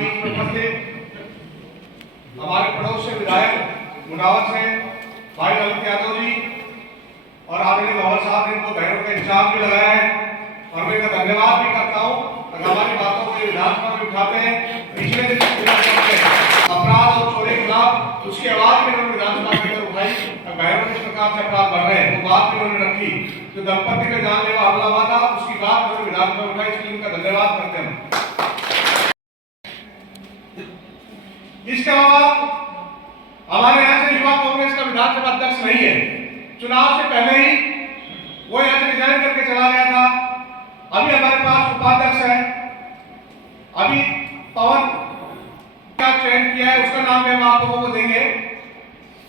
बीच में उपस्थित हमारे पड़ोस से विधायक मुनावर से भाई ललित यादव जी और आदरणीय गवर्नर साहब ने इनको बहनों का इंचार्ज भी लगाया है और मैं इनका धन्यवाद भी करता हूँ। हमारी बातों को विधानसभा में उठाते हैं। पिछले दिन अपराध और चोरी के खिलाफ उसकी आवाज भी उन्होंने विधानसभा के अंदर उठाई। बहनों किस प्रकार से अपराध बढ़ रहे हैं वो बात भी उन्होंने रखी। जो दंपति का जानलेवा हमला हुआ था उसकी बात उन्होंने विधानसभा में उठाई, इसलिए उनका धन्यवाद करते हैं। इसके अलावा हमारे यहाँ से युवा कांग्रेस का विधानसभा अध्यक्ष नहीं है। चुनाव से पहले ही वो यहाँ से रिजाइन करके चला गया था। अभी हमारे पास उपाध्यक्ष है, अभी पवन का चयन किया है, उसका नाम हम आप लोगों को देंगे।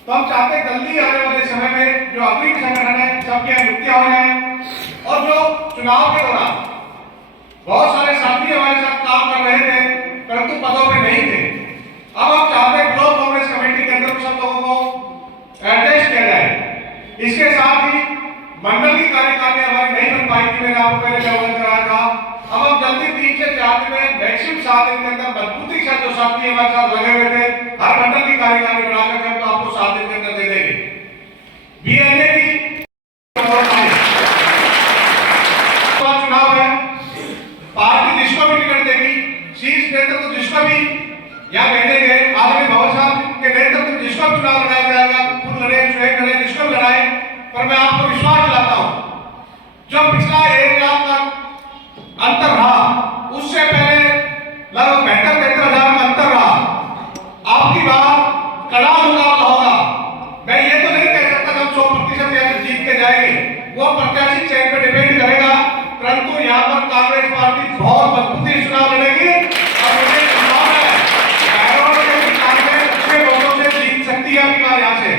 तो हम चाहते हैं जल्दी आने वाले समय में जो अग्रिम संगठन है सबके नियुक्तियां हो जाए और जो चुनाव के दौरान बहुत सारे साथी हमारे साथ काम कर रहे थे परंतु पदों पे नहीं थे, अब हम चाहते हैं ब्लॉक कांग्रेस कमेटी के अंदर सब लोगों को एडजस्ट किया जाए। इसके साथ ही मंडल की कार्यकारिणी हमारी नहीं बन पाई थी, मैंने आपको पहले अवगत कराया था। अब हम जल्दी 3 से 4 दिन में मैक्सिमम 7 दिन के अंदर मजबूती के साथ जो साथी हमारे साथ लगे हुए थे हर मंडल की कार्यकारिणी बनाकर हम तो आपको 7 दिन के अंदर दे देंगे। बीएलए की चुनाव है, पार्टी जिसको भी टिकट देगी, शीर्ष नेतृत्व जिसको भी यहाँ भेजेंगे, आदरणीय भवन साहब के नेतृत्व में जिसको चुनाव लड़ाया जाएगा, खुद लड़े स्वयं लड़े जिसको भी लड़ाए, पर मैं आपको विश्वास दिलाता हूं जो पिछला 1 लाख का अंतर रहा उससे पहले लगभग 72,000 का अंतर रहा। आपकी बात कड़ा मुकाबला होगा। मैं ये तो नहीं कह सकता कि हम 100% यहाँ से जीत के जाएंगे, वो प्रत्याशी चयन पर डिपेंड करेगा, परंतु यहाँ पर कांग्रेस पार्टी बहुत मजबूती से चुनाव लड़ेगी और मुझे विश्वास है कांग्रेस अच्छे वोटों से जीत सकती है अपनी बार यहाँ से,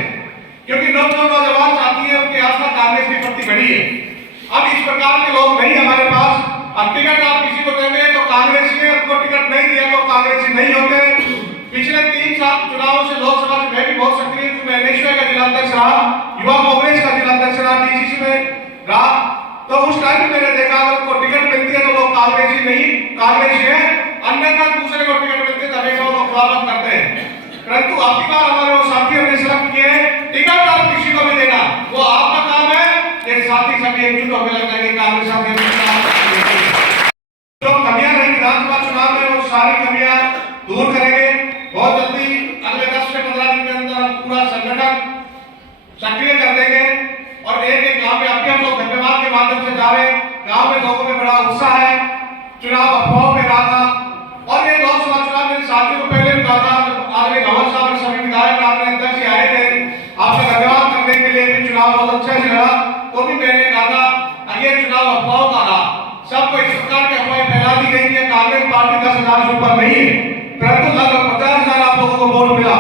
क्योंकि नौजवान साथी है उनकी आस्था कांग्रेस के प्रति बढ़ी है। अब इस प्रकार के लोग नहीं हमारे पास। अब टिकट आप किसी को देंगे तो कांग्रेस ने, उनको टिकट नहीं दिया तो कांग्रेसी नहीं होते। पिछले 3 साल चुनावों से लोकसभा में मैं भी बहुत सक्रिय हूं, मैं नेशनल का जिलाध्यक्ष रहा, युवा कांग्रेस का जिलाध्यक्ष रहा, डीसीसी में रहा, तो उस टाइम मैंने देखा अगर उनको टिकट मिलती है तो लोग कांग्रेसी नहीं कांग्रेसी है, अन्यथा दूसरे को टिकट मिलती है तो हमेशा वो खिलाफत करते हैं। परंतु आपकी बार हमारे वो साथी हमने सेलेक्ट किए हैं, टिकट आप किसी को भी देना वो आपका काम है। ये साथी सभी एकजुट होकर लग जाएंगे कांग्रेस जो कमियां रही विधानसभा चुनाव में वो सारी कमियां दूर करेंगे। बहुत जल्दी अगले 10 से 15 दिन के अंदर हम पूरा संगठन सक्रिय कर देंगे और एक गांव में अभी हम लोग धन्यवाद के माध्यम से जा रहे हैं। गांव में लोगों में बड़ा उत्साह है, चुनाव अफवाह में रहा था और ये लोकसभा चुनाव में साथियों को पहले भी कहा था, आदरणीय भवन साहब सभी विधायक आपने अध्यक्ष आए थे, आपसे धन्यवाद करने के लिए भी चुनाव बहुत अच्छा से लड़ा, तो भी मैंने कहा था ये चुनाव अफवाह का रहा, सबको इस प्रकार की अफवाहें फैला दी गई है। कांग्रेस पार्टी 10,000 से ऊपर नहीं है, परंतु लगभग 50,000 आप लोगों को वोट मिला।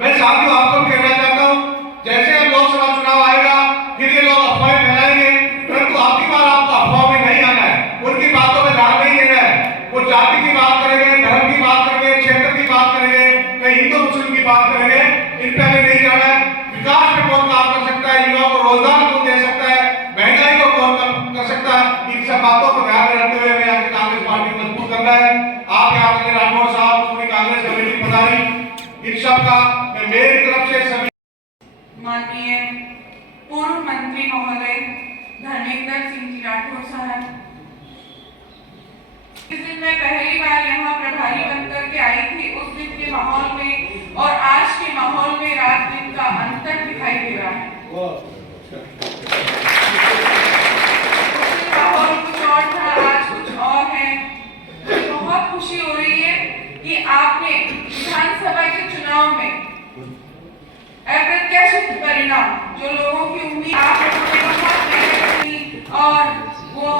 मैं साथियों आपको कहना चाहता हूं जैसे अब लोकसभा चुनाव आएगा फिर ये लोग अफवाहें फैलाएंगे, परंतु आपकी बार आपको अफवाह में नहीं आना है, उनकी बातों में ध्यान नहीं देना है। वो जाति की बात करेंगे, धर्म की बात करेंगे, क्षेत्र की बात करेंगे, कहीं हिंदू मुस्लिम की बात करेंगे, इन पे हमें नहीं जाना है। विकास में कौन काम कर सकता है, युवाओं को रोजगार कौन दे सकता है, महंगाई को कौन कम कर सकता है, इन सब बातों को ध्यान में रखते हुए आज कांग्रेस पार्टी को मजबूत करना है। आप यहाँ के राठौर साहब पूरी कांग्रेस कमेटी पधारी, इन सब का मैं मेरी तरफ से सभी माननीय पूर्व मंत्री महोदय धर्मेंद्र सिंह जी राठौर साहब, इस दिन मैं पहली बार यहाँ प्रभारी बनकर के आई थी, उस दिन के माहौल में और आज के माहौल में रात दिन का अंतर दिखाई दे रहा है। माहौल कुछ और था, आज कुछ और है। मुझे बहुत खुशी हो रही है कि आपने विधानसभा के चुनाव में अप्रत्याशित परिणाम जो लोगों की उम्मीद आप लोगों ने बहुत मेहनत की और वो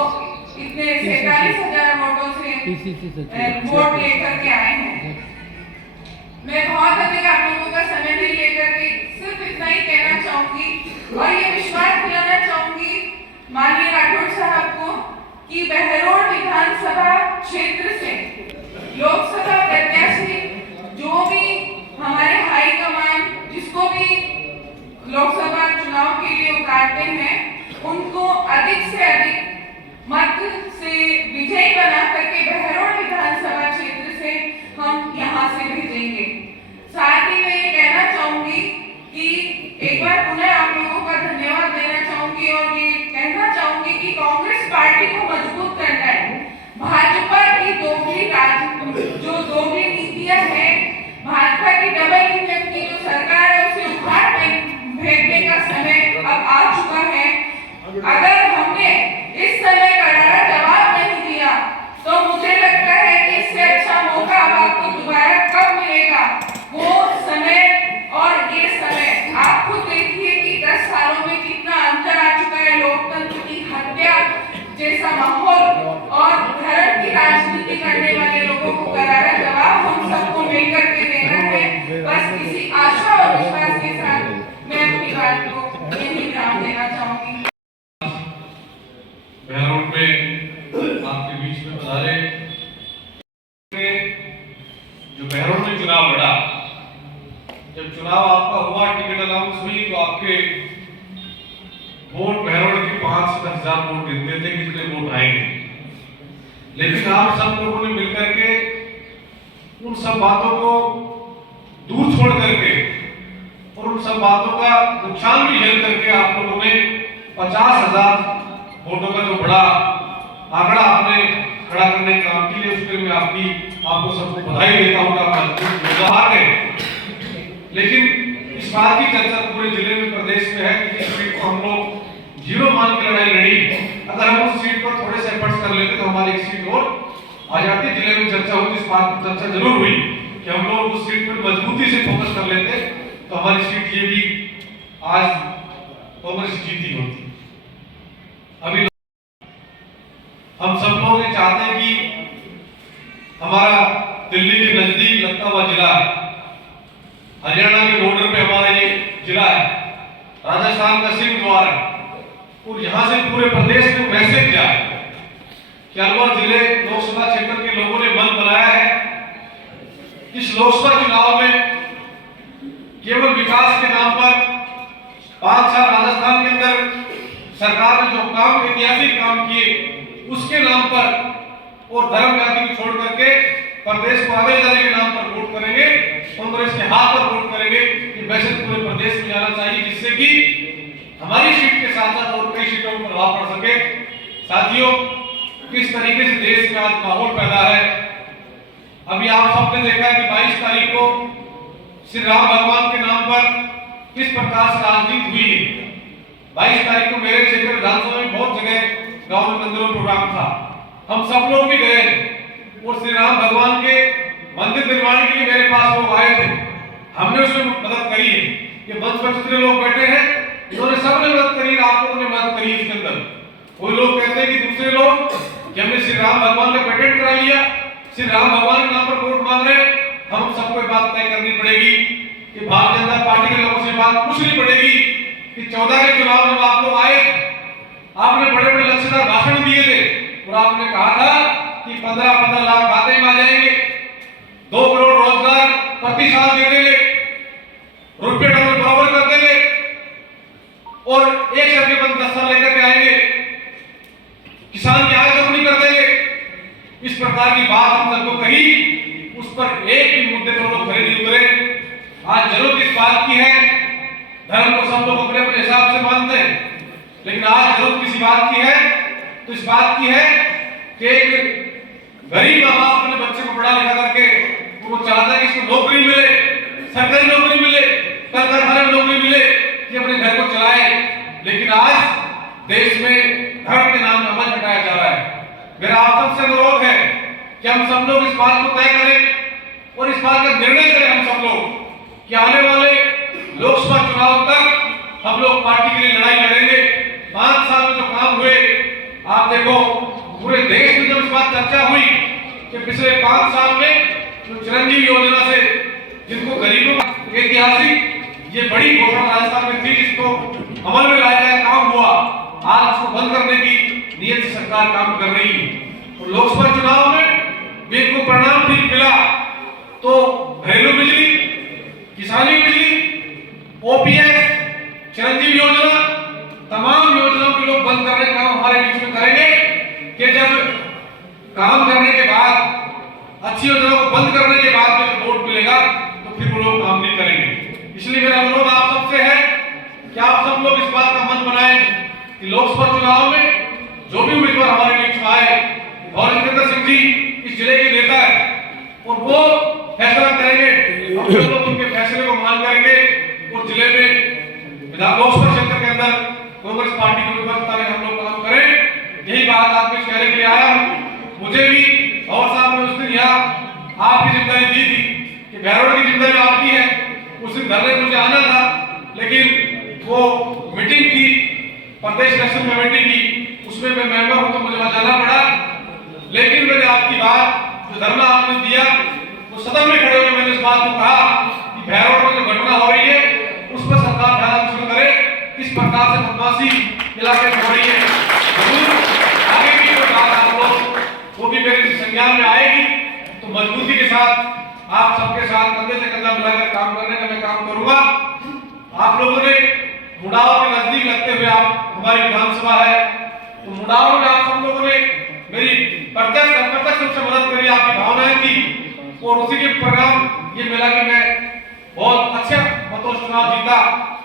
इतने 47,000 वोटों से वोट लेकर के आए हैं। मैं बहुत अधिक आप लोगों का समय नहीं लेकर के सिर्फ इतना ही कहना चाहूंगी और ये विश्वास दिलाना चाहूंगी माननीय राठौर साहब को कि बहरोड विधानसभा क्षेत्र से लोकसभा प्रत्याशी जो भी हमारे हाईकमान जिसको भी लोकसभा चुनाव के लिए उतारते हैं उनको अधिक से अधिक मत से विजयी बना करके बहरोड विधानसभा क्षेत्र से मिल करके देना है। बस इसी आशा और विश्वास के साथ मैं अपनी बात को यही विराम देना चाहूंगी। बहरोड में आपके बीच में पधारे, जो बहरोड में चुनाव लड़ा, जब चुनाव आपका हुआ, टिकट अनाउंस हुई, तो आपके वोट बहरोड के 5 से 10,000 वोट गिनते थे कितने वोट आएंगे। लेकिन आप सब लोगों ने मिलकर के उन सब बातों को दूर छोड़ करके और उन सब बातों का नुकसान भी झेल करके आप लोगों ने 50,000 वोटों का जो बड़ा आंकड़ा आपने खड़ा करने का काम किया, उसके लिए आपको सबको बधाई देता हूँ। आप लेकिन इस बात की चर्चा पूरे जिले में, प्रदेश में है कि इस सीट को हम लोग 0 मान के लड़ाई लड़ी। अगर हम उस सीट पर थोड़े से एफर्ट्स कर लेते तो हमारी एक सीट और आ जाती। जिले में चर्चा हुई, इस बात की चर्चा जरूर हुई कि हम लोग उस सीट पर मजबूती से फोकस कर लेते तो हमारी सीट ये भी आज कांग्रेस जीती होती। अभी हम सब लोग ये चाहते हैं कि हमारा दिल्ली के नजदीक लगता हुआ जिला है, हरियाणा के बॉर्डर पे हमारा ये जिला है, राजस्थान का सिंह द्वार है, और यहाँ से पूरे प्रदेश में मैसेज जाए कि अलवर जिले लोकसभा क्षेत्र के लोगों ने मन बनाया है इस लोकसभा चुनाव में केवल विकास के नाम पर 5 साल राजस्थान के अंदर सरकार ने जो काम, ऐतिहासिक काम किए, उसके नाम पर और धर्म जाति को छोड़ करके प्रदेश को आगे जाने के नाम पर वोट करेंगे, कांग्रेस के हाथ पर वोट करेंगे। ये मैसेज पूरे प्रदेश में जाना चाहिए, जिससे कि हमारी सीट के साथ साथ और कई सीटों पर प्रभाव पड़ सके। साथियों, किस तरीके से देश में आज माहौल पैदा है, अभी आप सबने देखा है कि 22 तारीख को श्री राम भगवान के नाम पर किस प्रकार से राजनीति हुई है। 22 तारीख को मेरे क्षेत्र विधानसभा में बहुत जगह गांव में मंदिरों प्रोग्राम था, हम सब लोग भी गए और श्री राम भगवान के मंदिर निर्माण के लिए मेरे पास लोग आए थे, हमने उसमें मदद करी है। ये मंच पर जितने लोग बैठे हैं, इन्होंने सबने मदद करी, आप लोगों ने मदद करी इसके अंदर। कोई लोग कहते हैं कि दूसरे लोग कि हमने श्री राम भगवान का पेटेंट करा लिया, श्री राम भगवान के नाम पर वोट मांग रहे हैं। हम सबको बात तय करनी पड़ेगी कि भारतीय जनता पार्टी के लोगों से बात पूछनी पड़ेगी कि 14 के चुनाव में आप लोग आए, आपने बड़े बड़े लक्ष्यदार भाषण दिए थे और आपने कहा था कि 15-15 लाख खाते में आ जाएंगे, 2 करोड़ रोजगार प्रति साल दे देंगे, रुपये डॉलर बराबर कर देंगे और 1 शब्द के बंद 10 साल लेकर के आएंगे, किसान की आय दोगुनी कर देंगे। इस प्रकार की बात हम सबको कही, उस पर एक भी मुद्दे पर लोग खड़े नहीं उतरे। आज जरूरत इस बात की है, धर्म को सब लोग अपने अपने हिसाब से मानते हैं, लेकिन आज जरूरत किसी बात की है तो इस बात की है कि एक गरीब माँ बाप अपने बच्चे को पढ़ा लिखा करके वो चाहता है कि इसको नौकरी मिले, सरकारी नौकरी मिले, कल कारखाने में नौकरी मिले, कि अपने घर को चलाए। लेकिन आज देश में धर्म के नाम पर अमल हटाया जा रहा है। मेरा आप सबसे अनुरोध है कि हम सब लोग इस बात को तय करें और इस बात का निर्णय करें हम सब लोग कि आने वाले लोकसभा चुनाव तक हम लोग पार्टी के लिए लड़ाई लड़ेंगे। 5 साल में जो काम हुए, आप देखो पूरे देश में जब इस बात चर्चा हुई कि पिछले 5 साल में जो चिरंजीवी योजना से जिनको गरीबों का ऐतिहासिक ये बड़ी घोषणा राजस्थान में थी, जिसको अमल में लाया गया, काम हुआ, आज उसको बंद करने की नियत से सरकार काम कर रही है। तो लोकसभा चुनाव में भी इनको परिणाम ठीक मिला तो घरेलू बिजली, किसानी बिजली, ओपीएस, चिरंजीवी योजना, तमाम योजनाओं के लोग बंद करने का काम हमारे बीच में करेंगे कि जब काम करने के बाद, अच्छी योजनाओं को बंद करने के बाद में वोट मिलेगा तो फिर वो लोग काम नहीं करेंगे। इसलिए मेरा अनुरोध आप सबसे है कि आप सब लोग इस बात का मन बनाएं कि लोकसभा चुनाव में जो भी उम्मीदवार हमारे बीच में आए, और जितेंद्र सिंह जी इस जिले के नेता है और वो फैसला करेंगे, हम लोग उनके फैसले को मान करेंगे और जिले में लोकसभा क्षेत्र के अंदर कांग्रेस पार्टी की विपक्षता में हम लोग काम करें। यही बात आपके कहने के लिए आया हूं। मुझे भी और साहब ने उस दिन यहाँ आपकी जिम्मेदारी दी थी कि बहरोड की जिम्मेदारी आपकी है, उस दिन धरने मुझे आना था, लेकिन वो मीटिंग थी प्रदेश इलेक्शन कमेटी की, उसमें मैं मेंबर हूं तो मुझे वहां जाना पड़ा। लेकिन मैंने आपकी बात, जो धरना आपने दिया, वो तो सदन में खड़े होकर मैंने इस बात को कहा कि भैरव में जो घटना हो रही है उस पर सरकार ध्यान शुरू करे, किस प्रकार से बदमाशी इलाके में हो रही है। जरूर आगे भी जो बात आप लोग वो भी मेरे संज्ञान में आएगी, तो मजबूती के साथ आप सबके साथ कंधे से कंधा मिलाकर काम करने का मैं काम करूंगा। आप लोगों ने मुंडावा के नजदीक लगते हुए आप हमारी विधानसभा है, तो मुंडावा में आप सब लोगों ने मेरी प्रत्यक्ष अप्रत्यक्ष रूप से मदद करी, आपकी भावनाएं थी, और उसी के परिणाम ये मिला कि मैं बहुत अच्छे मतों से चुनाव जीता।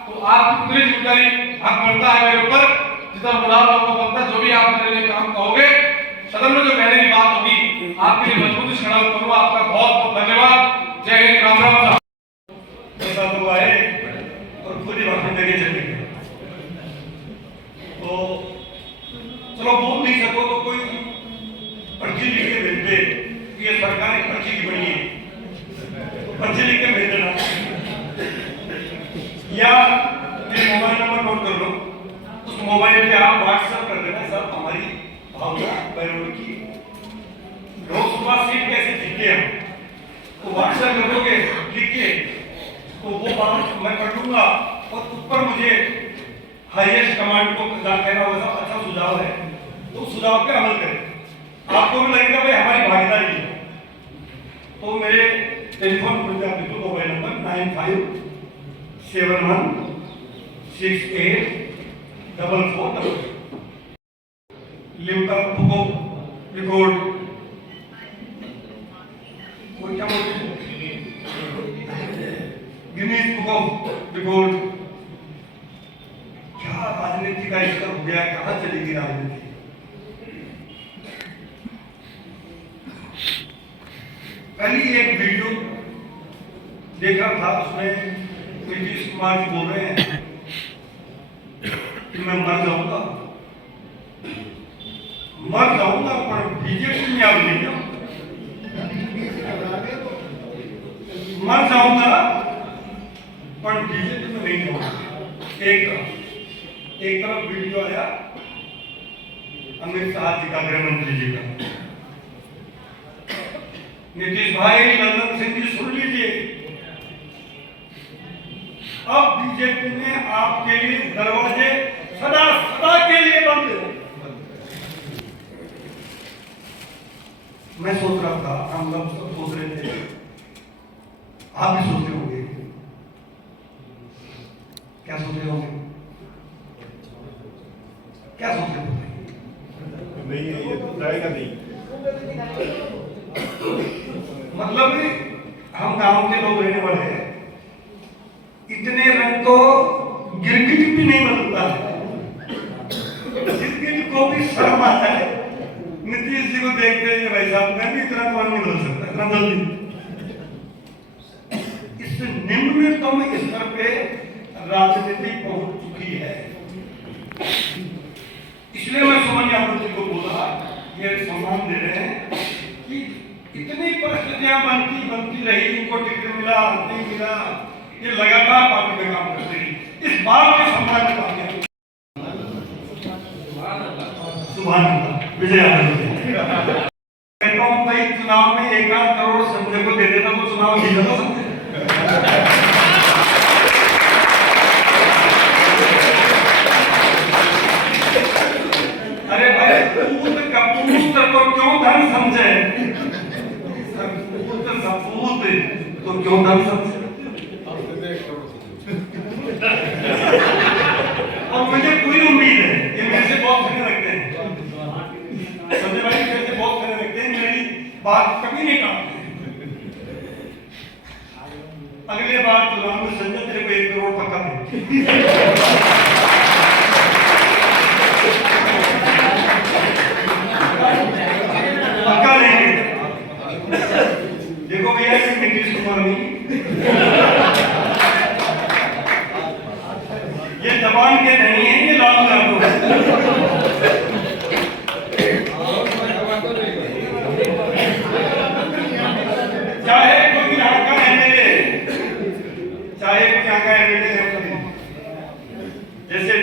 तो आपकी पूरी जिम्मेदारी हक बनता है मेरे ऊपर, जितना मुंडावा लोगों को बनता है। जो भी आप मेरे लिए काम कहोगे, सदन में जो कहने की बात होगी, आपके लिए मजबूती से खड़ा करूंगा। आपका बहुत बहुत धन्यवाद। जय हिंद, राम राम। ऐसा लोग आए और पूरी भाषण देके चले गए, तो चलो बोल नहीं सको तो कोई पर्ची लिख के भेज दे, ये सरकारी पर्ची की बनी है, तो पर्ची लिख के भेज देना, या मेरे मोबाइल नंबर नोट कर लो, उस मोबाइल पे आप व्हाट्सएप कर देना सब हमारी भावना बैरोड की लोकसभा सीट कैसे जीते हम, तो व्हाट्सएप कर दोगे लिख के, तो वो बात मैं कर लूंगा। और ऊपर मुझे हाईएस्ट कमांड को कहना होगा अच्छा सुझाव है, तो सुझाव पे अमल करें। आपको भी लगेगा भाई हमारी भागीदारी है, तो मेरे telephone mobile number 95716844 Limca book record वो क्या बोलते हैं, गिनीज बुक ऑफ रिकॉर्ड। क्या राजनीति का स्तर हो गया, कहां चलेगी राजनीति। कल ही एक वीडियो देखा था, उसमें नीतीश कुमार जी बोल रहे हैं कि मैं मर जाऊंगा पर बीजेपी में अब नहीं जाऊंगा, मर जाऊंगा पर बीजेपी में नहीं जाऊंगा। एक तरफ वीडियो आया अमित शाह जी का, गृह मंत्री जी का, नीतीश भाई लंदन से भी सुन लीजिए, अब बीजेपी ने आपके लिए दरवाजे सदा सदा के लिए बंद है। मैं सोच रहा था, हम लोग सब सोच रहे थे, आप भी सोच रहे होंगे, क्या सोच रहे होंगे, क्या सोच रहे होंगे? नहीं ये जाएगा नहीं, मतलब हम गांव के लोग रहने वाले हैं, इतने रंग तो गिरगिट भी नहीं बदलता है, गिरगिट को भी शर्म आता है नीतीश जी को देखते हैं भाई साहब, मैं भी इतना तो नहीं बदल सकता इतना जल्दी। इस निम्नतम स्तर पे राजनीति पहुंच चुकी है। इसलिए मैं सुमन यादव जी को बोला, ये सम्मान दे रहे हैं कि इतनी परिस्थितियां बनती रही, इनको टिकट मिला नहीं मिला, ये लगातार पार्टी में काम करते रही, इस बात के सम्मान में काम किया। सुभान अल्लाह, विजय कहता हूँ भाई, चुनाव में 1 करोड़ संजय को दे देता तो चुनाव जीत जाता संजय। अरे भाई पूत कपूत तो क्यों धन समझे, पूत सपूत तो क्यों धन समझे। और मुझे पूरी उम्मीद है, ये मेरे से बहुत खड़े रखते हैं, संजय भाई मेरे से बहुत खड़े रखते हैं, मेरी बात कभी नहीं काटते। अगले बार चुनाव में संजय तेरे को 1 करोड़ पक्का दे। पक्का लेंगे। देखो भैया, नीतीश कुमार नहीं, ये जबान के धनी है, ये लालू यादव है। चाहे कोई यहाँ का एमएलए, जैसे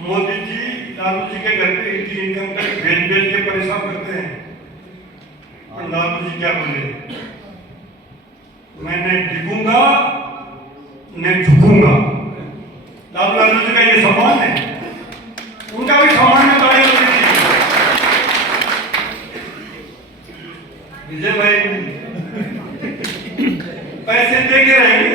मोदी जी लालू जी के घर पे इनकम टैक्स भेज के परेशान करते हैं, और लालू जी क्या बोले, मैं न टिकूंगा न झुकूंगा। लालू जी का ये सम्मान है, उनका भी सम्मान में ताली बजनी चाहिए। विजय भाई पैसे दे के रहेंगे,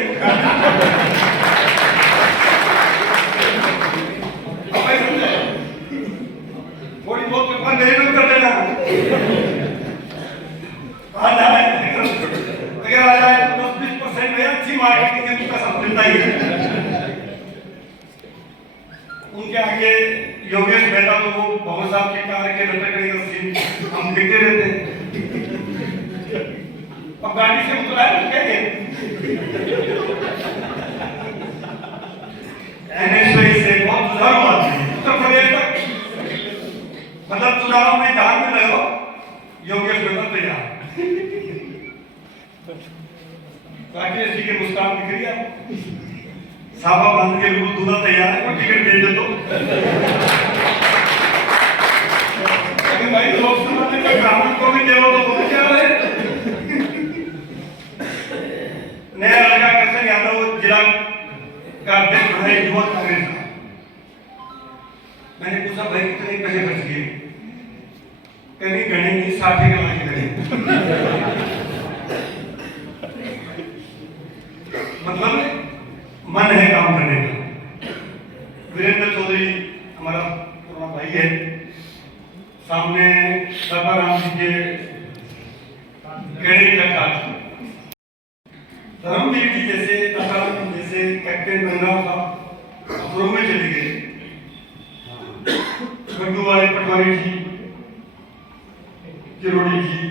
थोड़ी बहुत कृपा मेरे को कर देना। आ जाए अगर आ जाए तो 10-20% में अच्छी मार्केटिंग के पैसा मिलता ही है। उनके आगे योगेश मेहता तो वो भवन साहब की कार के लटकने का सीन हम देखते रहते हैं। अब गाड़ी से उतरा है तो क्या NSY से बहुत जुझारू आदमी है उत्तर प्रदेश तक, मतलब चुनाव में जहां भी रहो योगेश मेहता तैयार। राकेश जी के मुस्कान दिख रही है, साबा बांध के बिल्कुल दूल्हा तैयार है, कोई टिकट दे दे तो। लेकिन भाई लोकसभा में कोई ब्राह्मण को भी दे तो बहुत क्या है। नया लड़का कृष्ण यादव जिला का अध्यक्ष बना है युवा कांग्रेस का। मैंने पूछा भाई कितने पैसे खर्च किए, कहीं गणेंगे 60 के लाख गणे। मतलब मन है काम करने का। वीरेंद्र चौधरी हमारा पुराना भाई है, सामने राम जी के गणेश का काज। धर्मवीर जी जैसे जैसे कैप्टन गंगा साहब अफरों में चले गए, गड्डू वाले पटवारी जी, किरोड़ी जी,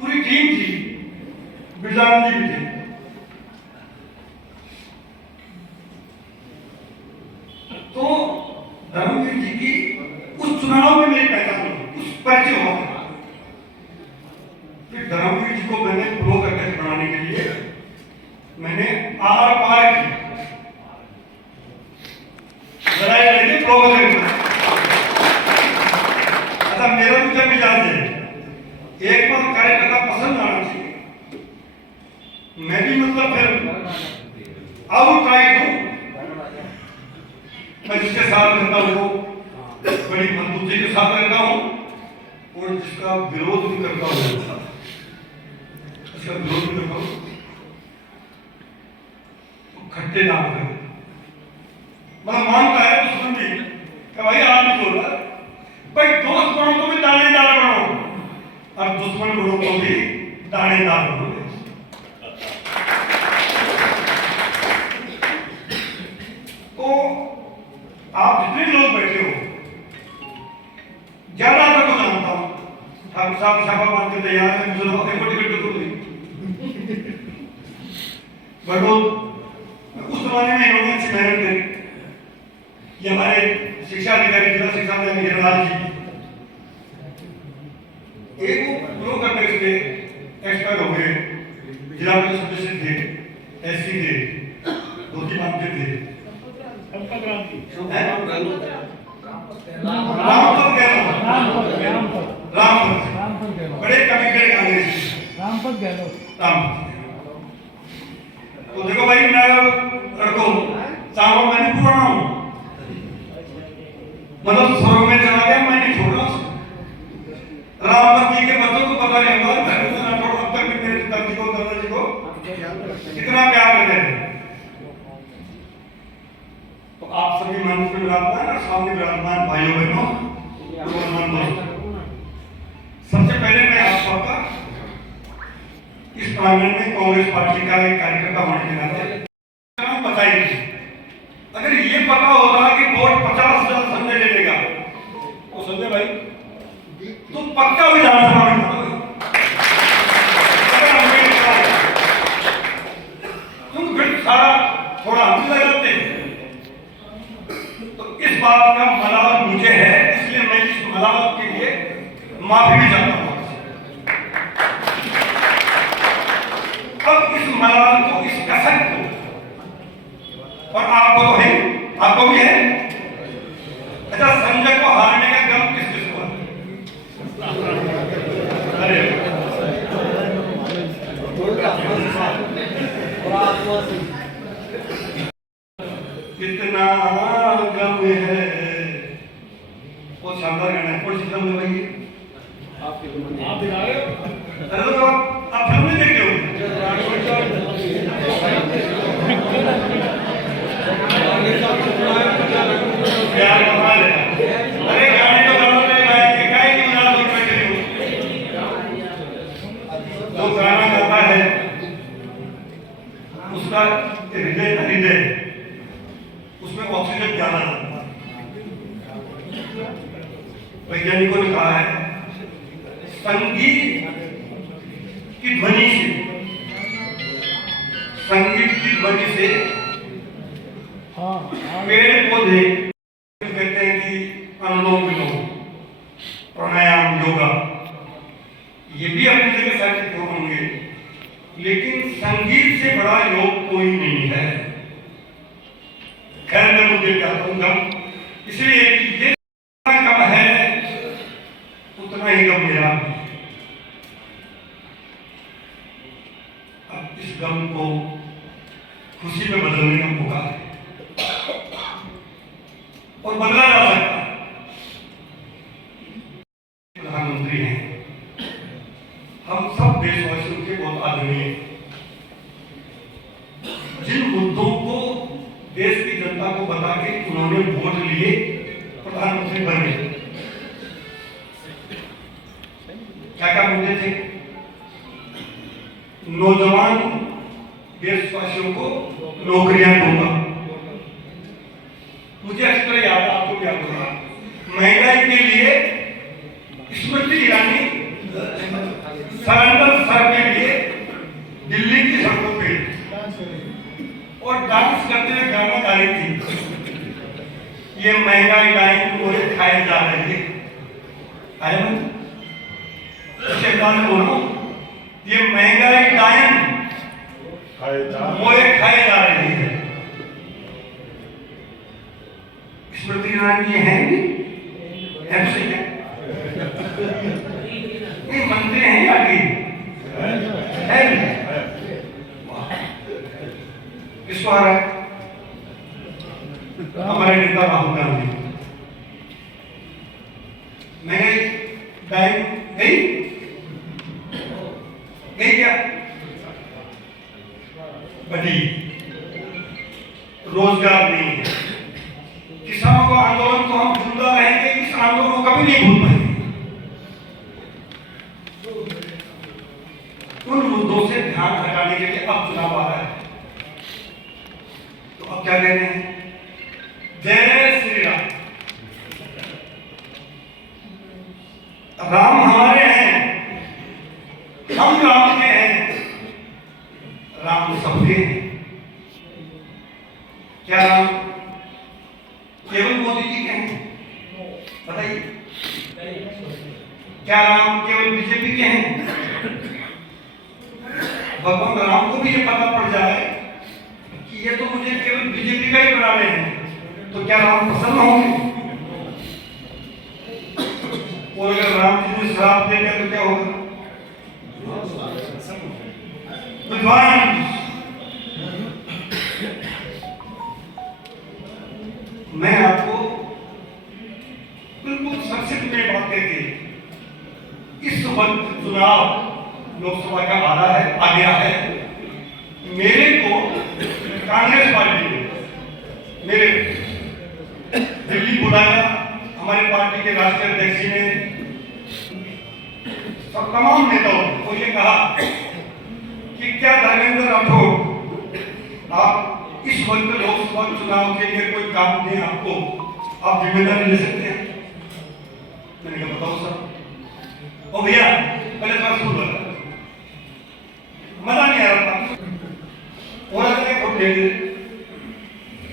पूरी टीम थी, बिरजानंद जी भी थे। तो धर्मवीर जी की उस चुनाव में मेरी पहचान हुई, उस परिचय हुआ। फिर धर्मवीर जी को मैंने प्रो करके बनाने के लिए मैंने आर पार की लड़ाई लड़के प्रो करके। अच्छा मेरा भी क्या मिजाज है, एक बार कार्यकर्ता पसंद आना चाहिए, मैं भी मतलब फिर आउट राइट हूं। मैं जिसके साथ रहता हूं बड़ी मजबूती के साथ रहता हूं, और जिसका विरोध भी करता हूं उसका विरोध भी करता हूं, तो खट्टे नाम करें। मतलब मानता है दुश्मन भी कि भाई आप भी बोल रहा है, भाई दोस्त बनो तो भी दानेदार बनो, और दुश्मन बनो तो भी दानेदार बनो। तो आप जितने लोग बैठे हो, ज्यादा को जानता हूं, ठाकुर साहब छापा मार के तैयार है, मुझे लोग एक टिकट तो नहीं बटो। उस जमाने में इन्होंने अच्छी मेहनत करी। ये हमारे शिक्षा अधिकारी जिला शिक्षा अधिकारी हिरलाल जी, एक वो लोग करते इसलिए एक्सपर्ट हो गए, जिला परिषद सदस्य थे, एससी थे, धोती बांधते थे, बड़े कमिटेड कांग्रेस। तो देखो भाई मैं लड़को चाहो मैं नहीं पुराना हूं, मतलब स्वर्ग में चला गया, मैं नहीं छोड़ रहा। रामपत जी के बच्चों को पता नहीं होगा अब तक भी मेरे पिताजी को दादाजी को कितना प्यार करते हैं। तो आप सभी मंच में विराजमान और सामने विराजमान भाइयों बहनों, सबसे पहले मैं आप सबका इस प्रांगण में कांग्रेस पार्टी का एक कार्यकर्ता होने के नाते बताइए, अगर ये पता होता कि वोट 50,000 संजय ले लेगा तो संजय भाई तो पक्का विधानसभा में तुम फिर सारा थोड़ा हम लगाते हैं। तो इस बात का मलाल मुझे है, इसलिए मैं इस मलाल के लिए माफी भी चाहता हूं। अब इस मलाल को, इस कसक को, और आपको तो है, आपको भी है। अच्छा संजय को हारने का गम किस किस को है? अरे तो आप फिल्म नहीं देखते हो? क्या कमाल है। अरे गाड़ी तो गाँव में गाय के गाय की उड़ान उड़ बैठे हो। जो गाना गाता है उसका हृदय उसमें ऑक्सीजन ज्यादा लगता है। वैज्ञानिकों ने कहा है संगीत की ध्वनि से पेड़ पौधे कहते हैं कि अनुलोम विलोम प्राणायाम योगा ये भी अपनी जगह साइंटिफिक होंगे, लेकिन संगीत से बड़ा योग कोई नहीं है। खैर मैं मुद्दे पे आता हूँ। इसलिए ये कम है उतना ही गम मेरा। अब इस गम को खुशी में बदलने का मौका है और बदला जा सकता है। प्रधानमंत्री हैं, हम सब देशवासियों के बहुत आदरणीय हैं। जिन मुद्दों को देश की जनता को बता के उन्होंने वोट लिए प्रधानमंत्री बने, क्या क्या मुद्दे थे? नौजवान देशवासियों को नौकरियां दूंगा। मुझे अच्छी तरह याद है, आपको भी याद होगा। महंगाई के लिए स्मृति ईरानी सरेंडर सर के लिए दिल्ली की सड़कों पे और डांस करते हुए गाना गा रही थी। ये महंगाई टाइम मोए खाए जा रहे थे। आए बोलो, ये महंगाई टाइम मोए खाए जा रही है। स्मृति ईरानी है एमसी है, ये मंत्री हैं या है किसको आ रहा है? हमारे नेता राहुल गांधी। मैं टाइम गई क्या बड़ी रोजगार नहीं है। किसानों का आंदोलन तो हम जिंदा रहेंगे, इस आंदोलन को कभी नहीं भूल पाएंगे। उन मुद्दों से ध्यान हटाने के लिए अब चुनाव आ रहा है, तो अब क्या कह रहे हैं? जय श्री राम। राम हमारे हैं, हम राम के हैं, राम सबके हैं। क्या राम केवल मोदी जी के हैं? बताइए, क्या राम केवल बीजेपी के हैं? भगवान राम को भी ये पता पड़ जाए कि ये तो मुझे केवल बीजेपी का ही बना रहे हैं, तो क्या राम प्रसन्न होंगे? और अगर राम जी ने श्राप दे दिया तो क्या होगा? विद्वान मैं आपको बिल्कुल संक्षिप्त में बात करके, इस वक्त चुनाव लोकसभा का आ गया है। मेरे को कांग्रेस पार्टी ने मेरे दिल्ली बुलाया, हमारे पार्टी के राष्ट्रीय अध्यक्ष जी ने सब तमाम नेताओं को ये कहा कि क्या धर्मेंद्र राठौड़ आप इस वक्त लोकसभा चुनाव के लिए कोई काम दें आपको, आप जिम्मेदारी ले सकते हैं? मैंने कहा बताओ सर। ओ भैया पहले तो सुन लो, मजा नहीं आ रहा था। वोट दे दे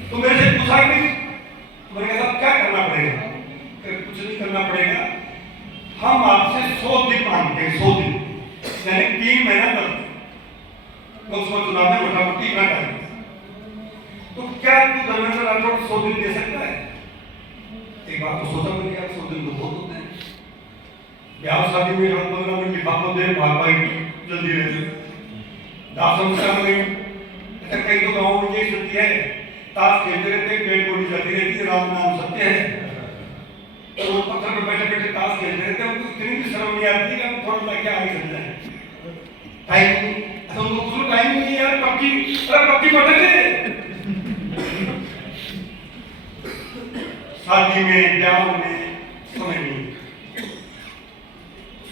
तो मेरे से पूछा कि मैंने कहा क्या करना पड़ेगा? कुछ नहीं करना पड़ेगा, हम आपसे 100 दिन मांगते हैं, 100 दिन यानी 3 महीना तक लोकसभा चुनाव में मोटामोटी ना करें। तो क्या तू धर्मेंद्र राठौड़ 100 दिन दे सकता है? एक बात तो सोचा मैंने, यार 100 दिन तो बहुत होते हैं। ब्याह शादी में हम 15 मिनट लिफाफा दे भाई जल्दी रहते दास समस्या में। अच्छा कई तो गाँव में ये स्थिति है, ताश खेलते रहते डेड बॉडी जाती रहती है, राम नाम सत्य है। तो वो पत्थर पे बैठे बैठे ताश खेल रहे थे, उनको इतनी भी शर्म नहीं आती कि हम थोड़ा सा क्या आगे चल जाए। टाइम नहीं, अच्छा उनको कुछ टाइम नहीं है यार, पक्की पटक दे। शादी में, ब्याह में समय नहीं,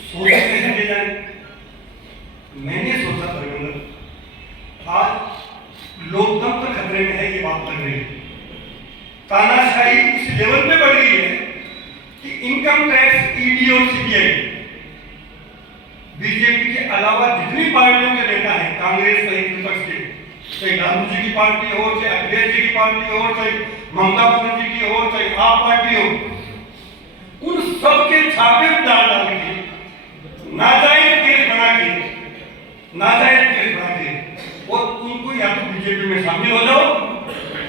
सोचे कैसे ले जाए। मैंने सोचा धर्मेंद्र, आज लोकतंत्र खतरे में है, ये बात लग रही है। तानाशाही इस लेवल पे बढ़ गई है कि इनकम टैक्स, ईडी और सीबीआई, बीजेपी के अलावा जितनी पार्टियों के नेता हैं, कांग्रेस सहित विपक्ष के, चाहे लालू जी की पार्टी हो, चाहे अखिलेश जी की पार्टी हो, चाहे ममता बनर्जी की हो, चाहे आप पार्टी हो, उन सबके छापे डाल डाल के नाजायज केस बना के और उनको या तो बीजेपी में शामिल हो जाओ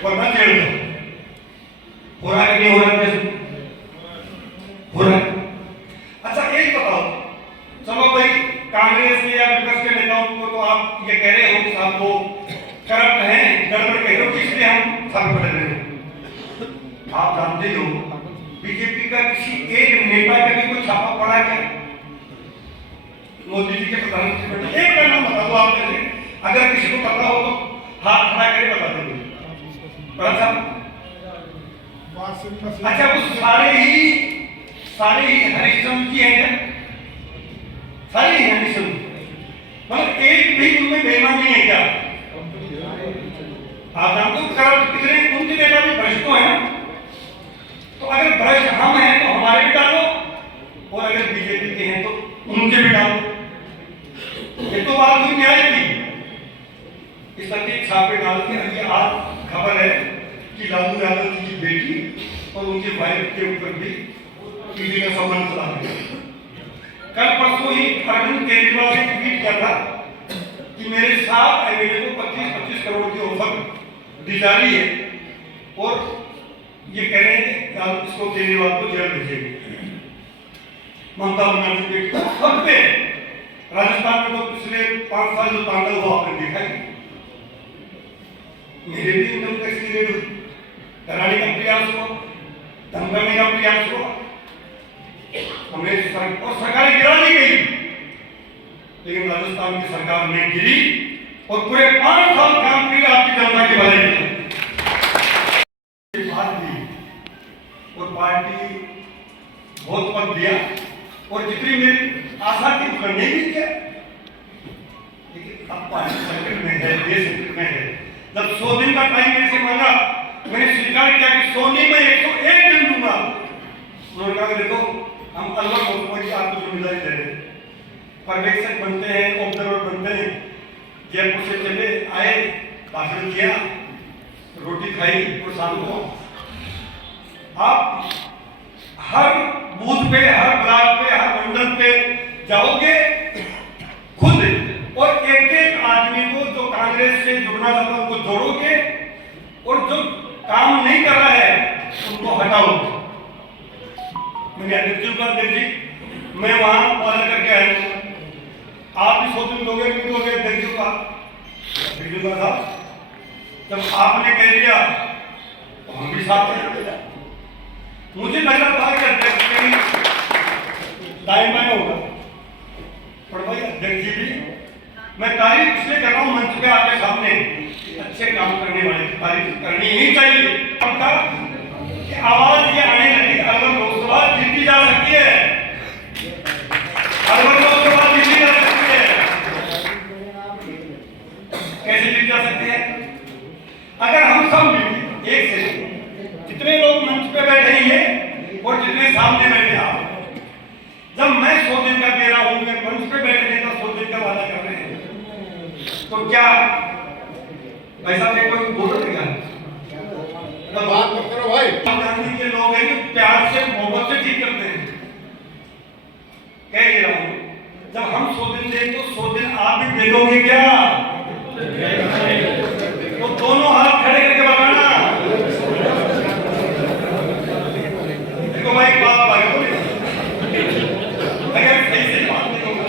वरना जेल जाओ। हो रहा है कि नहीं हो रहा है? हो रहा है। अच्छा एक बताओ, चलो भाई कांग्रेस के या विपक्ष के नेताओं को तो आप ये कह रहे हो कि आप वो करप्ट हैं, गड़बड़ कह रहे हो, इसलिए हम साबित कर रहे हैं। आप जानते हो बीजेपी का किसी एक नेता का भी कोई छापा पड़ा क्या? मोदी जी के प्रधानमंत्री एक का नाम बता दो आप में से, अगर किसी को पता हो तो हाथ खड़ा करके बता देंगे। अच्छा वो सारे ही हरिश्चंद्र जी हैं क्या? सारे ही हरिश्चंद्र, मतलब एक भी उनमें बेईमान नहीं है क्या? आप जानते हो कितने उनके नेता भी भ्रष्ट तो है ना। तो अगर भ्रष्ट हम हैं तो हमारे भी डालो, और अगर बीजेपी के हैं तो उनके भी डालो। ये तो बात हुई न्याय की। इस तरह छापे डाल के अभी आज खबर है कि लालू यादव जी की बेटी और उनके वाइफ के ऊपर भी ईडी का संबंध चला है। कल परसों ही अरविंद केजरीवाल ने ट्वीट किया था कि मेरे 7 एमएलए को 25-25 करोड़ की ऑफर दी जा रही है और ये कह रहे हैं कि आप इसको केजरीवाल को जेल भेजेंगे। ममता बनर्जी के सब पे राजस्थान में तो पिछले 5 साल जो तांडव हुआ आपने देखा ही। मेरे भी इनकम टैक्स की रेड हुई, कराने का प्रयास हुआ, धमकाने का प्रयास हुआ, हमने सरकार गिरा दी गई, लेकिन राजस्थान की सरकार ने गिरी और पूरे 5 साल काम किया आपकी जनता की भलाई के बाद भी, और पार्टी बहुत पद दिया और जितनी मेरी आशा थी करने भी किया, लेकिन अब पार्टी संकट में है, देश संकट में है। जब 100 दिन का टाइम मेरे से मांगा, मैंने स्वीकार किया कि 100 नहीं मैं 101 दिन दूंगा। उन्होंने कहा देखो हम अलवर लोगों की आपको जिम्मेदारी दे रहे हैं, पर्यवेक्षक बनते हैं, ऑब्जर्वर बनते हैं। जयपुर से चले आए, भाषण किया, रोटी खाई और शाम को आप हर बूथ पे, हर ब्लॉक पे, हर मंडल पे जाओगे खुद और एक आदमी को जो कांग्रेस से जुड़ना चाहता है उनको जोड़ोगे और जो काम नहीं कर रहा है उनको हटाओ। मैंने अध्यक्ष जी मैं वहां ऑर्डर करके आया, आप भी 100 दिन लोगे नहीं दोगे अध्यक्ष साहब। जब आपने कह दिया तो हम भी साथ हैं। मुझे लगा था कि अध्यक्ष दाएं बाएं होगा, पर भाई अध्यक्ष जी भी मैं तारीफ इसलिए कर रहा हूँ मंच पे आपके सामने, अच्छे काम करने वाले की तारीफ करनी ही चाहिए। अब तक कि आवाज ये आने लगी, अलवर लोकसभा जीती जा सकती है, अलवर लोकसभा जीती जा सकती है। कैसे जीत जा सकती है? अगर हम सब मिलकर एक से जितने लोग मंच पे बैठे हैं और जितने सामने बैठे आप, जब मैं 100 दिन का दे रहा हूं, मैं मंच पे बैठे नेता 100 दिन का वादा कर रहे हैं, तो क्या ऐसा में कोई बोल देगा? बात मत करो भाई। गांधी के लोग हैं जो प्यार से, मोहब्बत से ठीक करते हैं। कह ये रहा हूं, जब हम 100 दिन दें तो 100 दिन आप भी दे दोगे क्या? तो दोनों हाथ खड़े करके बताना। देखो भाई बात आगे बोले, अगर सही से बात नहीं होगा,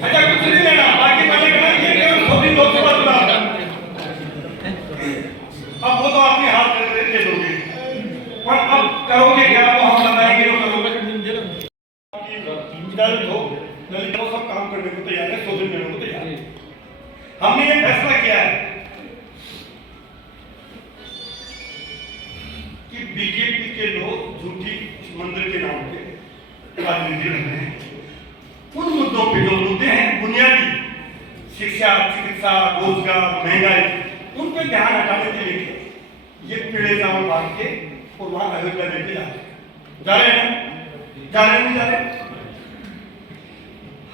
अच्छा कुछ नहीं लेना, बाकी पहले कहना ये केवल 100 दिन लोकसभा चुनाव। अब वो तो अपने हाथ दे दोगे, पर अब करोगे क्या? वो ललित हो, ललित हो, सब काम करने को तैयार है, शोषण करने को तैयार है। हमने ये फैसला किया है कि बीजेपी के लोग झूठी मंदिर के नाम पे राजनीति कर रहे हैं। उन मुद्दों पे जो मुद्दे हैं बुनियादी, शिक्षा, चिकित्सा, रोजगार, महंगाई, उन पे ध्यान हटाने के लिए ये पीड़े चावल बांट के और वहां अयोध्या लेके जा रहे हैं ना? जा रहे नहीं जा रहे?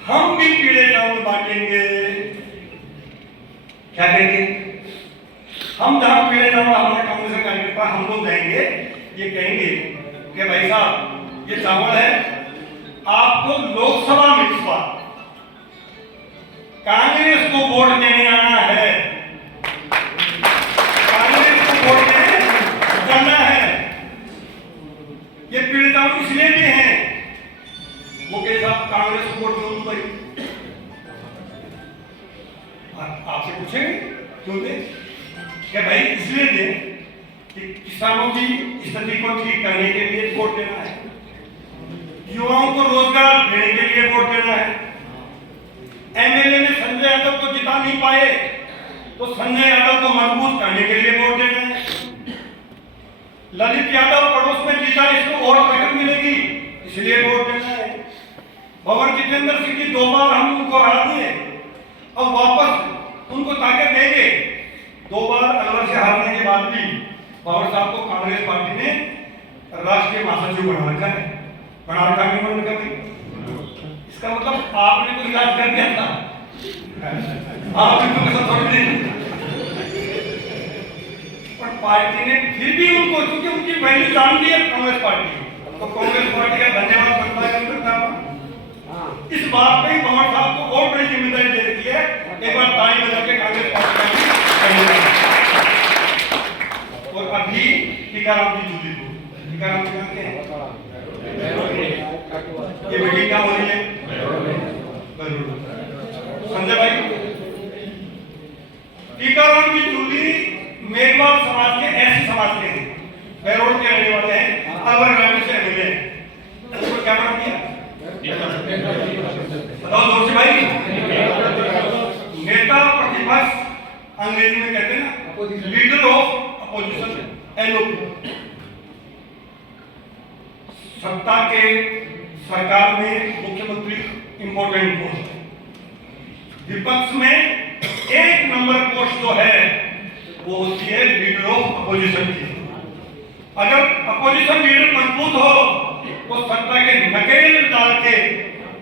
हम भी पीड़े चावल बांटेंगे। क्या कहेंगे? हम जहां पीड़े चावल हमारे कांग्रेस के कार्यकर्ता हम लोग जाएंगे, ये कहेंगे कि भाई साहब ये चावल है, आपको लोकसभा में इस बार कांग्रेस को वोट देने आना है, कांग्रेस को वोट देने जाना है। ये पीड़ित इसलिए भी हैं, वो कहे साहब कांग्रेस को वोट दो भाई। आपसे पूछेंगे क्यों दे? क्या भाई इसलिए दे कि किसानों की स्थिति को ठीक करने के लिए वोट देना है, युवाओं को रोजगार देने के लिए वोट देना है। एमएलए में संजय यादव को जिता नहीं पाए तो संजय यादव को मजबूत करने के लिए वोट देना है। ललित यादव पड़ोस में जीता, इसको और ताकत मिलेगी, इसलिए वोट देना है। भंवर जितेंद्र सिंह की 2 बार हम उनको हरा दिए, अब वापस उनको ताकत देंगे। 2 बार अलवर से हारने के बाद भी भंवर साहब को कांग्रेस पार्टी ने राष्ट्रीय महासचिव बना रखा है। बना रखा क्यों बना रखा? इसका मतलब आपने कोई इलाज कर दिया था, आपने तो ऐसा थोड़ी नहीं। पर पार्टी ने फिर भी उनको, क्योंकि उनकी वैल्यू जानती है कांग्रेस पार्टी, तो कांग्रेस पार्टी का धन्यवाद करता है। इस बात पे भंवर साहब को और बड़ी जिम्मेदारी दे रखी है। एक बार ताली बजा के कांग्रेस पार्टी का और अभी टीकाराम की जूली को, टीकाराम जी जानते हैं ये मीटिंग क्या हो रही है? संजय भाई, टीकाराम की जूली मेघवाल समाज के, ऐसी समाज के हैं, बैरोड के रहने वाले हैं, अलवर ग्रामीण से एमएलए हैं। उसको क्या बना दिया? बताओ जोर से भाई। नेता प्रतिपक्ष, अंग्रेजी में कहते हैं ना लीडर ऑफ अपोजिशन, एलओपी। सत्ता के सरकार में मुख्यमंत्री इंपॉर्टेंट पोस्ट, विपक्ष में 1 नंबर पोस्ट जो है वो होती है लीडर ऑफ अपोजिशन की। अगर अपोजिशन लीडर मजबूत हो तो सत्ता के नकेल डाल के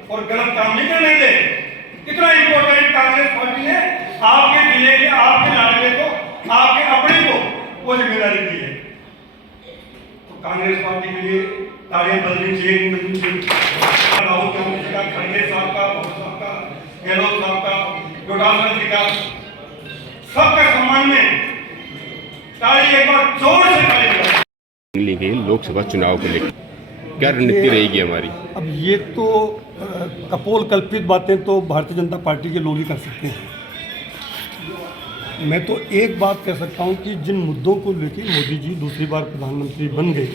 और गलत काम नहीं करने दे। इतना इंपॉर्टेंट कांग्रेस पार्टी ने आपके जिले के, आपके लाडले को, आपके अपने को वो जिम्मेदारी दी है। तो कांग्रेस पार्टी के लिए तालियां बजनी चाहिए, बजनी चाहिए। राहुल गांधी जी का, खड़गे साहब का, भगत साहब का, गहलोत साहब का, डोटासरा जी का, सबका सम्मान में ताली एक बार जोर से ताली बजाएं। लेंगे लोकसभा चुनाव को लेकर क्या रणनीति रहेगी हमारी? अब ये तो कपोल कल्पित बातें तो भारतीय जनता पार्टी के लोग ही कर सकते हैं। मैं तो एक बात कह सकता हूं कि जिन मुद्दों को लेकर मोदी जी दूसरी बार प्रधानमंत्री बन गए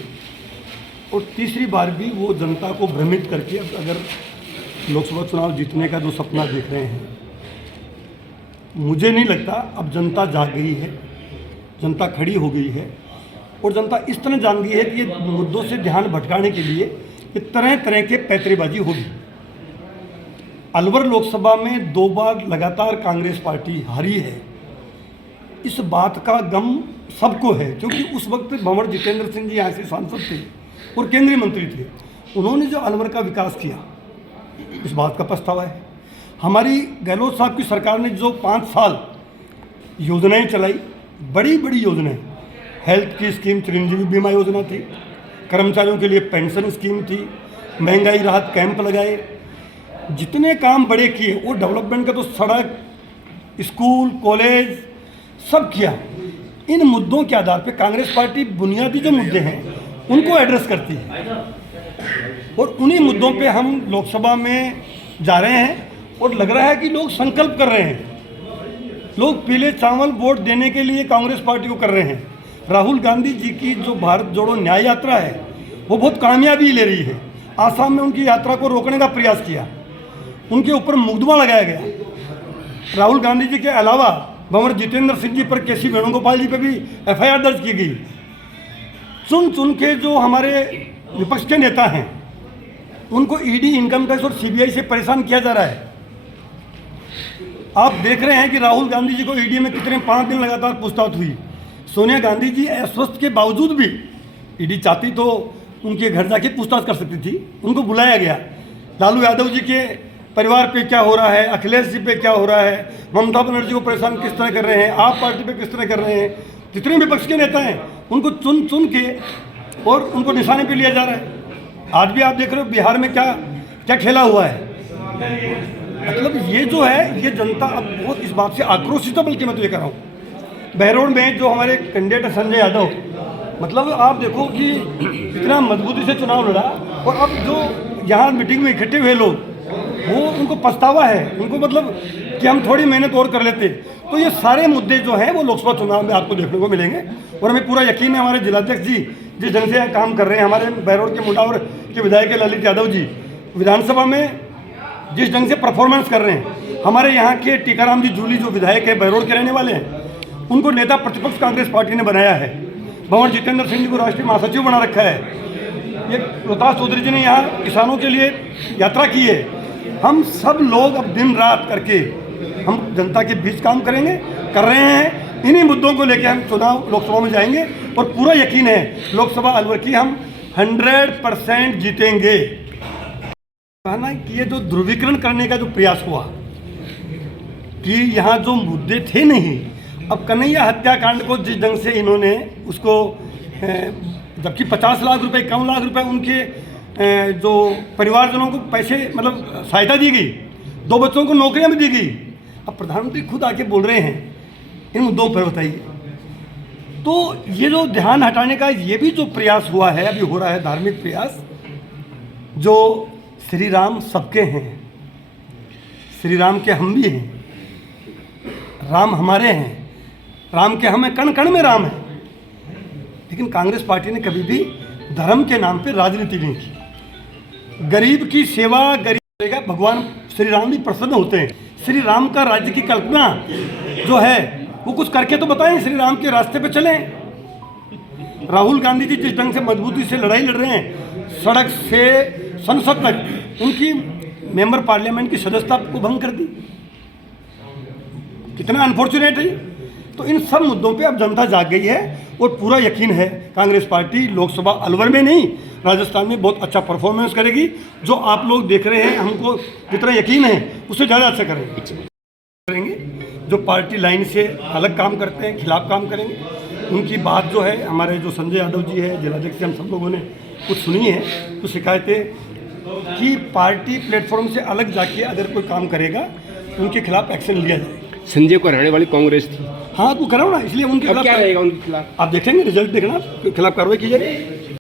और तीसरी बार भी वो जनता को भ्रमित करके अब अगर लोकसभा चुनाव जीतने का जो सपना देख रहे हैं, मुझे नहीं लगता अब जनता जाग गई है, जनता खड़ी हो गई है और जनता इस तरह जान गई है कि ये मुद्दों से ध्यान भटकाने के लिए कि तरह तरह के पैतरेबाजी होगी। अलवर लोकसभा में 2 बार लगातार कांग्रेस पार्टी हारी है, इस बात का गम सबको है, क्योंकि उस वक्त भंवर जितेंद्र सिंह जी यहाँ से सांसद थे और केंद्रीय मंत्री थे। उन्होंने जो अलवर का विकास किया, इस बात का पछतावा है। हमारी गहलोत साहब की सरकार ने जो 5 साल योजनाएं चलाई, बड़ी बड़ी योजनाएं, हेल्थ की स्कीम, चिरंजीवी बीमा योजना थी, कर्मचारियों के लिए पेंशन स्कीम थी, महंगाई राहत कैंप लगाए, जितने काम बड़े किए वो डेवलपमेंट का, तो सड़क, स्कूल, कॉलेज सब किया। इन मुद्दों के आधार पे कांग्रेस पार्टी बुनियादी जो मुद्दे हैं उनको एड्रेस करती है और उन्हीं मुद्दों पे हम लोकसभा में जा रहे हैं और लग रहा है कि लोग संकल्प कर रहे हैं। लोग पीले चावल वोट देने के लिए कांग्रेस पार्टी को कर रहे हैं। राहुल गांधी जी की जो भारत जोड़ो न्याय यात्रा है वो बहुत कामयाबी ले रही है। आसाम में उनकी यात्रा को रोकने का प्रयास किया, उनके ऊपर मुकदमा लगाया गया। राहुल गांधी जी के अलावा भंवर जितेंद्र सिंह जी पर केसी वेणुगोपाल जी पर भी FIR दर्ज की गई। चुन चुन के जो हमारे विपक्ष के नेता हैं उनको ED, इनकम टैक्स और CBI से परेशान किया जा रहा है। आप देख रहे हैं कि राहुल गांधी जी को ED में कितने 5 दिन लगातार पूछताछ हुई। सोनिया गांधी जी अस्वस्थ के बावजूद भी ED चाहती तो उनके घर जाके पूछताछ कर सकती थी, उनको बुलाया गया। लालू यादव जी के परिवार पे क्या हो रहा है, अखिलेश जी पे क्या हो रहा है, ममता बनर्जी को परेशान किस तरह कर रहे हैं, आप पार्टी पे किस तरह कर रहे हैं, जितने विपक्ष के नेता हैं उनको चुन चुन के और उनको निशाने पे लिया जा रहा है। आज भी आप देख रहे हो बिहार में क्या क्या खेला हुआ है। मतलब ये जो है, ये जनता अब बहुत इस बात से आक्रोशित है। बल्कि मैं तो ये कह रहा हूँ, बहरोड़ में जो हमारे कैंडिडेट है संजय यादव, मतलब आप देखो कि इतना मजबूती से चुनाव लड़ा, और अब जो यहाँ मीटिंग में इकट्ठे हुए लोग, वो उनको पछतावा है, उनको मतलब कि हम थोड़ी मेहनत और कर लेते। तो ये सारे मुद्दे जो हैं वो लोकसभा चुनाव में आपको देखने को मिलेंगे। और हमें पूरा यकीन है हमारे जिलाध्यक्ष जी जिस ढंग से यहाँ काम कर रहे हैं, हमारे बहरोड़ के मुंडावर के विधायक ललित यादव जी विधानसभा में जिस ढंग से परफॉर्मेंस कर रहे हैं, हमारे यहाँ के टीकाराम जी जूली जो विधायक है बहरोड़ के रहने वाले हैं, उनको नेता प्रतिपक्ष कांग्रेस पार्टी ने बनाया है। भंवर जितेंद्र सिंह जी को राष्ट्रीय महासचिव बना रखा है। ये रोहतास चौधरी जी ने यहाँ किसानों के लिए यात्रा की है। हम सब लोग अब दिन रात करके हम जनता के बीच काम करेंगे, कर रहे हैं। इन्हीं मुद्दों को लेकर हम चुनाव लोकसभा में जाएंगे और पूरा यकीन है लोकसभा अलवर की हम 100% जीतेंगे। कहना कि ये जो ध्रुवीकरण करने का जो प्रयास हुआ कि यहाँ जो मुद्दे थे नहीं, अब कन्हैया हत्याकांड को जिस ढंग से इन्होंने उसको जबकि 50 लाख रुपए 51 लाख रुपए उनके जो परिवारजनों को पैसे मतलब सहायता दी गई, 2 बच्चों को नौकरियां भी दी गई। अब प्रधानमंत्री खुद आके बोल रहे हैं इन मुद्दों पर, बताइए। तो ये जो ध्यान हटाने का ये भी जो प्रयास हुआ है, अभी हो रहा है धार्मिक प्रयास, जो श्री राम सबके हैं, श्री राम के हम भी हैं, राम हमारे हैं, राम के हमें कण कण में राम है। लेकिन कांग्रेस पार्टी ने कभी भी धर्म के नाम पे राजनीति नहीं की। गरीब की सेवा गरीब करेगा, भगवान श्री राम भी प्रसन्न होते हैं। श्री राम का राज्य की कल्पना जो है वो कुछ करके तो बताएं, श्री राम के रास्ते पे चलें। राहुल गांधी जी जिस ढंग से मजबूती से लड़ाई लड़ रहे हैं, सड़क से संसद तक उनकी मेंबर पार्लियामेंट की सदस्यता को भंग कर दी, कितना अनफॉर्चुनेट है। तो इन सब मुद्दों पे अब जनता जाग गई है और पूरा यकीन है कांग्रेस पार्टी लोकसभा अलवर में नहीं राजस्थान में बहुत अच्छा परफॉर्मेंस करेगी। जो आप लोग देख रहे हैं, हमको जितना यकीन है उससे ज़्यादा अच्छा करेंगे। जो पार्टी लाइन से अलग काम करते हैं, खिलाफ काम करेंगे। उनकी बात जो है, हमारे जो संजय यादव जी है जिलाध्यक्ष से हम सब लोगों ने कुछ सुनी है, तो शिकायतें कि पार्टी प्लेटफॉर्म से अलग जाके अगर कोई काम करेगा तो उनके खिलाफ एक्शन लिया जाए। संजय को हराने वाली कांग्रेस थी। हाँ, तो कराओ ना, इसलिए उनके खिलाफ क्या रहेगा उनके खिलाफ? आप देखेंगे, रिजल्ट देखना, खिलाफ कार्रवाई की जाएगी।